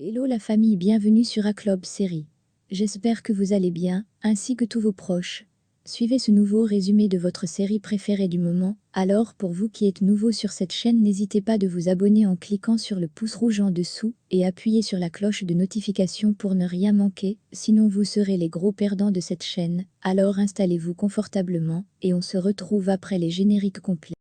Hello la famille, bienvenue sur A-Club Série. J'espère que vous allez bien, ainsi que tous vos proches. Suivez ce nouveau résumé de votre série préférée du moment. Alors, pour vous qui êtes nouveau sur cette chaîne, n'hésitez pas de vous abonner en cliquant sur le pouce rouge en dessous et appuyez sur la cloche de notification pour ne rien manquer, sinon vous serez les gros perdants de cette chaîne. Alors installez-vous confortablement et on se retrouve après les génériques complets.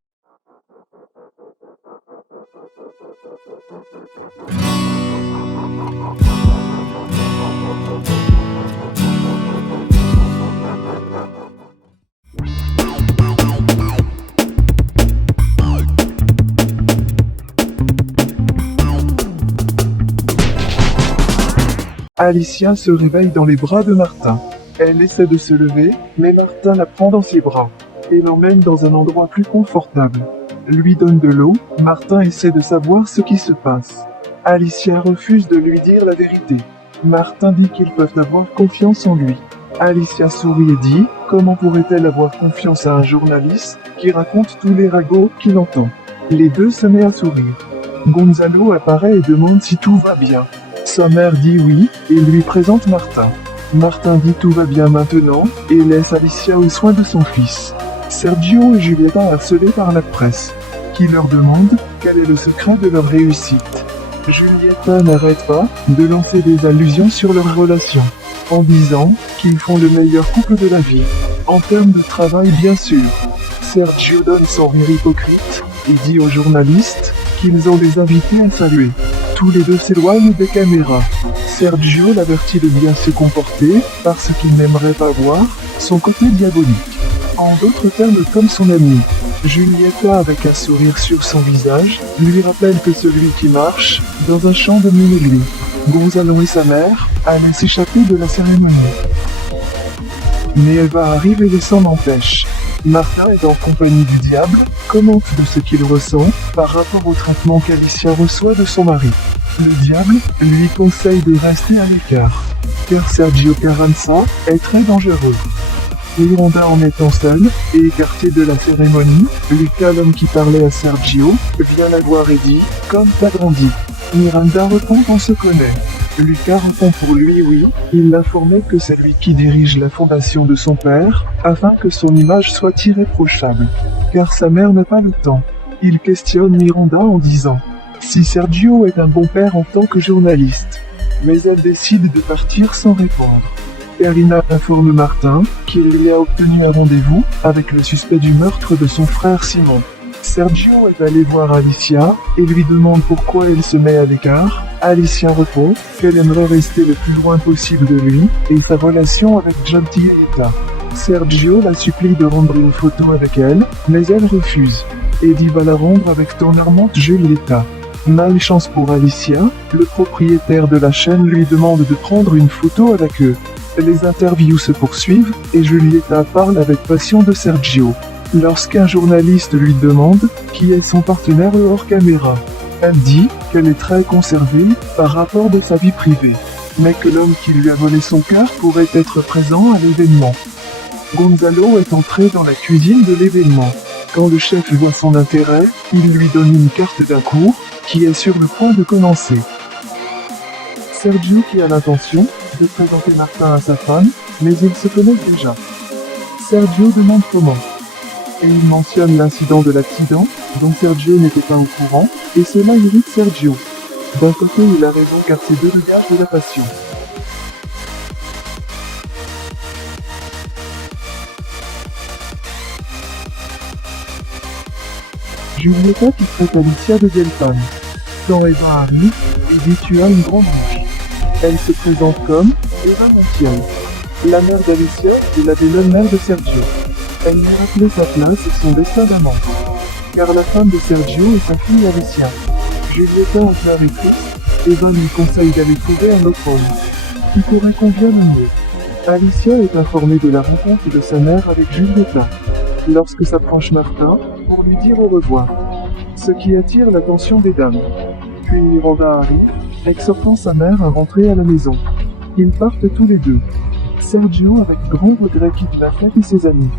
Alicia se réveille dans les bras de Martin. Elle essaie de se lever, mais Martin la prend dans ses bras et l'emmène dans un endroit plus confortable. Lui donne de l'eau, Martin essaie de savoir ce qui se passe. Alicia refuse de lui dire la vérité. Martin dit qu'ils peuvent avoir confiance en lui. Alicia sourit et dit, comment pourrait-elle avoir confiance à un journaliste qui raconte tous les ragots qu'il entend? Les deux se mettent à sourire. Gonzalo apparaît et demande si tout va bien. Sa mère dit oui, et lui présente Martin. Martin dit tout va bien maintenant, et laisse Alicia aux soins de son fils. Sergio et Julieta harcelés par la presse, qui leur demande quel est le secret de leur réussite. Julieta n'arrête pas de lancer des allusions sur leur relation, en disant qu'ils font le meilleur couple de la vie, en termes de travail bien sûr. Sergio donne son rire hypocrite, et dit aux journalistes qu'ils ont des invités à saluer. Tous les deux s'éloignent des caméras. Sergio l'avertit de bien se comporter, parce qu'il n'aimerait pas voir son côté diabolique. En d'autres termes comme son ami. Julieta, avec un sourire sur son visage, lui rappelle que celui qui marche dans un champ de mine-lui. Gonzalo et sa mère allaient s'échapper de la cérémonie. Mais elle va arriver et s'en empêche. Martin est en compagnie du diable, commente de ce qu'il ressent par rapport au traitement qu'Alicia reçoit de son mari. Le diable lui conseille de rester à l'écart, car Sergio Carranza est très dangereux. Miranda, en étant seule et écartée de la cérémonie, Lucas, l'homme qui parlait à Sergio, vient la voir et dit « Comme t'as grandi ». Miranda répond qu'on se connaît. Lucas répond pour lui oui, il l'informait que c'est lui qui dirige la fondation de son père, afin que son image soit irréprochable, car sa mère n'a pas le temps. Il questionne Miranda en disant si Sergio est un bon père en tant que journaliste, mais elle décide de partir sans répondre. Karina informe Martin qu'il lui a obtenu un rendez-vous avec le suspect du meurtre de son frère Simon. Sergio est allé voir Alicia et lui demande pourquoi elle se met à l'écart. Alicia répond qu'elle aimerait rester le plus loin possible de lui et sa relation avec Julieta. Sergio la supplie de rendre une photo avec elle, mais elle refuse et dit va la rendre avec ton amante Julieta. Malchance pour Alicia, le propriétaire de la chaîne lui demande de prendre une photo avec eux. Les interviews se poursuivent et Julieta parle avec passion de Sergio. Lorsqu'un journaliste lui demande qui est son partenaire hors caméra, elle dit qu'elle est très conservée par rapport de sa vie privée, mais que l'homme qui lui a volé son cœur pourrait être présent à l'événement. Gonzalo est entré dans la cuisine de l'événement. Quand le chef voit son intérêt, il lui donne une carte d'un cours qui est sur le point de commencer. Sergio qui a l'intention de présenter Martin à sa femme, mais ils se connaissent déjà. Sergio demande comment. Et il mentionne l'incident de l'accident, dont Sergio n'était pas au courant, et cela irrite Sergio. D'un côté il a raison car c'est deux le gage de la passion. Julieta qui traite Alicia de belle femme. Quand Eva arrive, il dit tu as une grande bouche. Elle se présente comme Eva Montiel. La mère d'Alicia est la belle-mère de Sergio. Elle lui rappelait sa place et son destin d'amant. Car la femme de Sergio est sa fille Alicia. Julieta en pleurs et triste, Eva lui conseille d'aller trouver un autre homme, qui pourrait convenir le mieux. Alicia est informée de la rencontre de sa mère avec Julieta, lorsque s'approche Martin, pour lui dire au revoir. Ce qui attire l'attention des dames. Puis Miranda arrive, exhortant sa mère à rentrer à la maison. Ils partent tous les deux. Sergio avec grand regret quitte la fête et ses amis.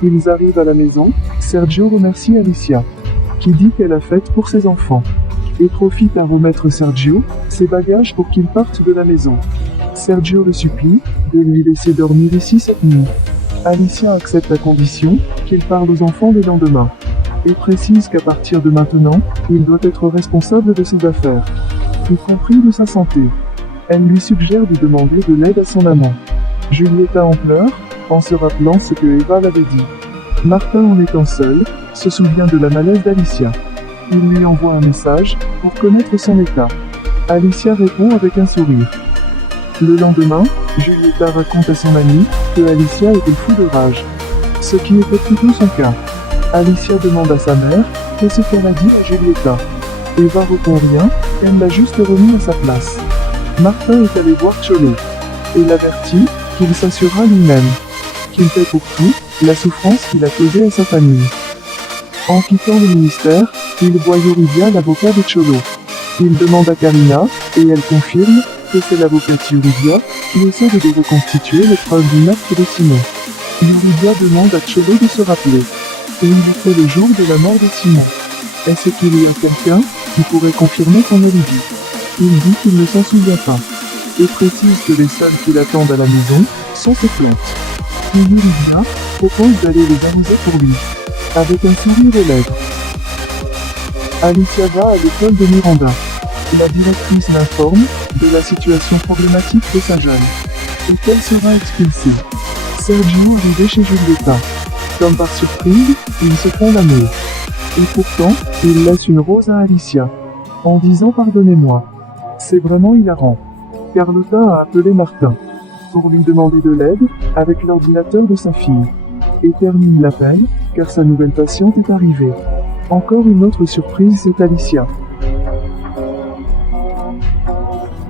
Ils arrivent à la maison, Sergio remercie Alicia, qui dit qu'elle a fête pour ses enfants. et profite à remettre Sergio ses bagages pour qu'il parte de la maison. Sergio le supplie de lui laisser dormir ici cette nuit. Alicia accepte à condition qu'il parle aux enfants le lendemain et précise qu'à partir de maintenant, il doit être responsable de ses affaires, y compris de sa santé. Elle lui suggère de demander de l'aide à son amant. Julieta en pleure, en se rappelant ce que Eva l'avait dit. Martin, en étant seul, se souvient de la malaise d'Alicia. Il lui envoie un message pour connaître son état. Alicia répond avec un sourire. Le lendemain, Julieta raconte à son amie que Alicia était fou de rage. Ce qui était plutôt son cas. Alicia demande à sa mère qu'est-ce qu'elle a dit à Julieta. Eva répond rien, elle l'a juste remis à sa place. Martin est allé voir Cholo et l'avertit qu'il s'assurera lui-même qu'il paie pour tout la souffrance qu'il a causée à sa famille. En quittant le ministère, il voit Yuridia, l'avocat de Cholo. Il demande à Karina, et elle confirme que c'est l'avocate Yuridia qui essaie de reconstituer les preuves du meurtre de Simon. Yuridia demande à Cholo de se rappeler. Et il lui fait le jour de la mort de Simon. Est-ce qu'il y a quelqu'un qui pourrait confirmer son alibi? Il dit qu'il ne s'en souvient pas, et précise que les seuls qui l'attendent à la maison sont ses plantes. Et Yuridia propose d'aller les arroser pour lui, avec un sourire aux lèvres. Alicia va à l'école de Miranda. La directrice l'informe de la situation problématique de sa jeune, et qu'elle sera expulsée. Sergio arrivé chez Julieta. Comme par surprise, ils se font l'amour. Et pourtant, il laisse une rose à Alicia, en disant pardonnez-moi. C'est vraiment hilarant. Carlotta a appelé Martin pour lui demander de l'aide avec l'ordinateur de sa fille. Et termine l'appel, car sa nouvelle patiente est arrivée. Encore une autre surprise, c'est Alicia.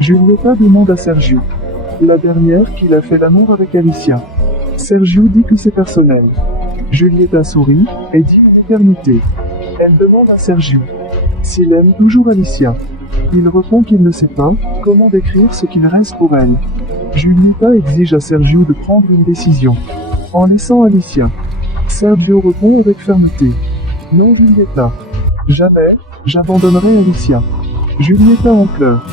Julieta demande à Sergio, la dernière qu'il a fait l'amour avec Alicia. Sergio dit que c'est personnel. Julieta sourit et dit l'éternité. Elle demande à Sergio s'il aime toujours Alicia. Il répond qu'il ne sait pas comment décrire ce qu'il reste pour elle. Julieta exige à Sergio de prendre une décision, en laissant Alicia. Sergio répond avec fermeté. Non Julieta. Jamais, j'abandonnerai Alicia. Julieta en pleurs.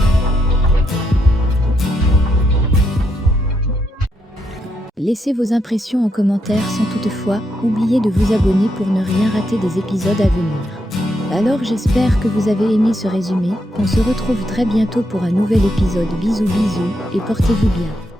Laissez vos impressions en commentaire sans toutefois oublier de vous abonner pour ne rien rater des épisodes à venir. Alors j'espère que vous avez aimé ce résumé, on se retrouve très bientôt pour un nouvel épisode. Bisous bisous et portez-vous bien.